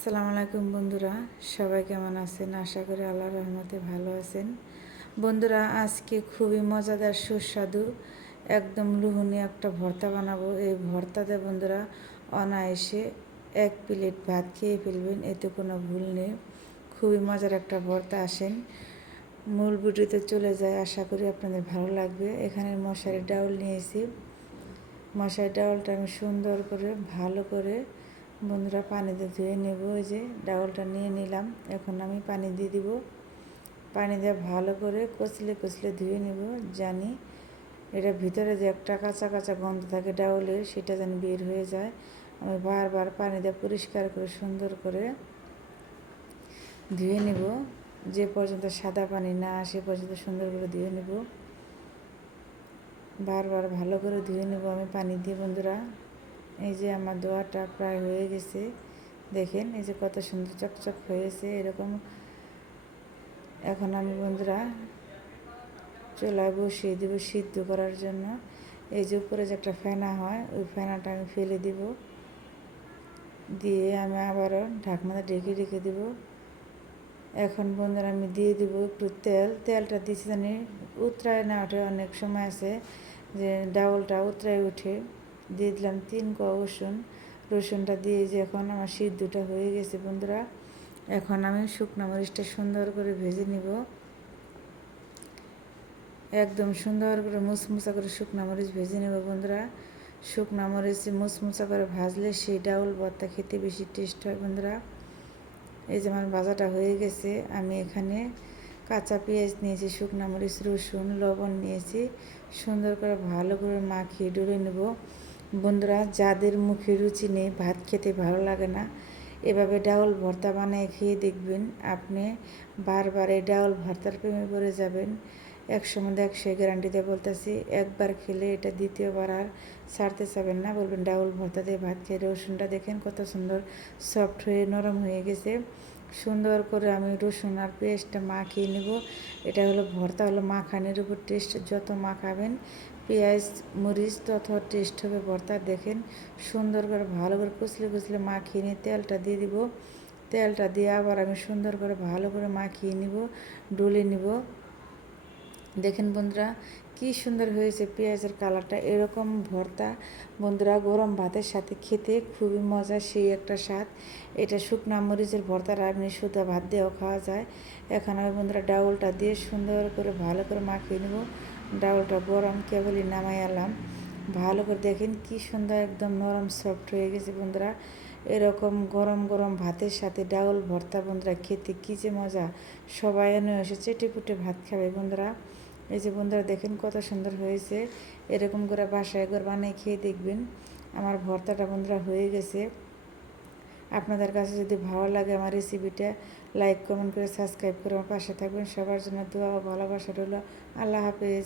আসসালামু আলাইকুম বন্ধুরা, সবাই কেমন আছেন? আশা করি আল্লাহর রহমতে ভালো আছেন। বন্ধুরা, আজকে খুবই মজাদার সুস্বাদু একদম লোভনীয় একটা ভর্তা বানাবো। এই ভর্তাতে বন্ধুরা অনায়াসে 1 প্লেট ভাত খেয়ে ফেলবেন, এতে কোনো ভুল নেই। খুবই মজার একটা ভর্তা। আসেন মূল ভিডিওতে চলে যায়, আশা করি আপনাদের ভালো লাগবে। এখানে মশারি ডাউল নিয়েছি। মশারি ডাউলটা আমি সুন্দর করে ভালো করে বন্ধুরা পানিতে ধুয়ে নেব। ওই যে ডাউলটা নিয়ে নিলাম, এখন আমি পানি দিয়ে দিব। পানি দিয়ে ভালো করে কচলে কচলে ধুয়ে নেব, জানি এটা ভিতরে যে একটা কাঁচা কাঁচা গন্ধ থাকে ডাউলের, সেটা যেন বের হয়ে যায়। আমি বারবার পানি দিয়ে পরিষ্কার করে সুন্দর করে ধুয়ে নেব, যে পর্যন্ত সাদা পানি না আসে পর্যন্ত সুন্দর করে ধুয়ে নেব। বারবার ভালো করে ধুয়ে নেব আমি পানি দিয়ে বন্ধুরা। এই যে আমার দোয়াটা প্রায় হয়ে গেছে, দেখেন এই যে কত সুন্দর চকচক হয়েছে এরকম। এখন আমি বন্ধুরা চুলায় বসিয়ে দেবো সিদ্ধ করার জন্য। এই যে উপরে যে একটা ফেনা হয়, ওই ফেনাটা আমি ফেলে দিব, দিয়ে আমি আবারও ঢাকনাটা ঢেকে রেখে দেবো। এখন বন্ধুরা আমি দিয়ে দিব একটু তেলটা দিচ্ছি জানি উতরায় না ওঠে, অনেক সময় আছে যে ডাউলটা উতরায় উঠে। দিয়ে দিলাম 3 কোয়া রসুনটা দিয়ে যে এখন আমার সিদ্ধটা হয়ে গেছে বন্ধুরা। এখন আমি শুকনো মরিচটা সুন্দর করে ভেজে নিব, একদম সুন্দর করে মুচমুচা করে শুকনো মরিচ ভেজে নেব বন্ধুরা। শুকনো মরিচ মুচমুচা করে ভাজলে সেই ডাউল ভর্তা খেতে বেশি টেস্ট হয় বন্ধুরা। এই যে আমার ভাজাটা হয়ে গেছে, আমি এখানে কাঁচা পেঁয়াজ নিয়েছি, শুকনো মরিচ, রসুন, লবণ নিয়েছি, সুন্দর করে ভালো করে মাখিয়ে ডলে নেব বন্ধুরা। যাদের মুখে রুচি নেই, ভাত খেতে ভালো লাগে না, এভাবে ডাউল ভর্তা বানিয়ে খেয়ে দেখবেন, আপনি বারবার এই ডাউল ভর্তার প্রেমে পড়ে যাবেন। 100 গ্যারান্টি দিয়ে বলতেছি, একবার খেলে এটা দ্বিতীয়বার আর ছাড়তে চাবেন না, বলবেন ডাউল ভর্তা দিয়ে ভাত খেয়ে। রসুনটা দেখেন কত সুন্দর সফট হয়ে নরম হয়ে গেছে। সুন্দর করে আমি রসুন আর পেস্টটা মাখিয়ে নেব। এটা হলো ভর্তা, হলো মাখানের উপর টেস্ট, যত মাখাবেন পেঁয়াজ মরিচ তত টেস্ট হবে ভর্তা। দেখেন সুন্দর করে ভালো করে কুচলে কুচলে মাখিয়ে নিয়ে তেলটা দিয়ে দিব। তেলটা দিয়ে আবার আমি সুন্দর করে ভালো করে মাখিয়ে নিব, ডলে নিব। দেখেন বন্ধুরা কি সুন্দর হয়েছে পেঁয়াজের কালারটা। এরকম ভর্তা বন্ধুরা গরম ভাতের সাথে খেতে খুবই মজা, সেই একটা স্বাদ। এটা শুকনো মরিচের ভর্তাটা আপনি শুধু ভাত দিয়েও খাওয়া যায়। এখন আমি বন্ধুরা ডাউলটা দিয়ে সুন্দর করে ভালো করে মাখিয়ে নেব। ডাউলটা গরম, কেবলই নামাই আনলাম। ভালো করে দেখেন কি সুন্দর একদম নরম সফট হয়ে গেছে বন্ধুরা। এরকম গরম গরম ভাতের সাথে ডাউল ভর্তা বন্ধুরা খেতে কী যে মজা, সবাই এনে এসে চেটে পুটে ভাত খাবে বন্ধুরা। এই যে বন্ধুরা দেখেন কত সুন্দর হয়েছে, এরকম করে বাসায় একবার বানিয়ে খেয়ে দেখবেন। আমার ভর্তাটা বন্ধুরা হয়ে গেছে। আপনাদের কাছে যদি ভালো লাগে আমার রেসিপিটা, লাইক কমেন্ট করে সাবস্ক্রাইব করে আমার পাশে থাকবেন। সবার জন্য দোয়া ও ভালোবাসা রইল। আল্লাহ হাফেজ।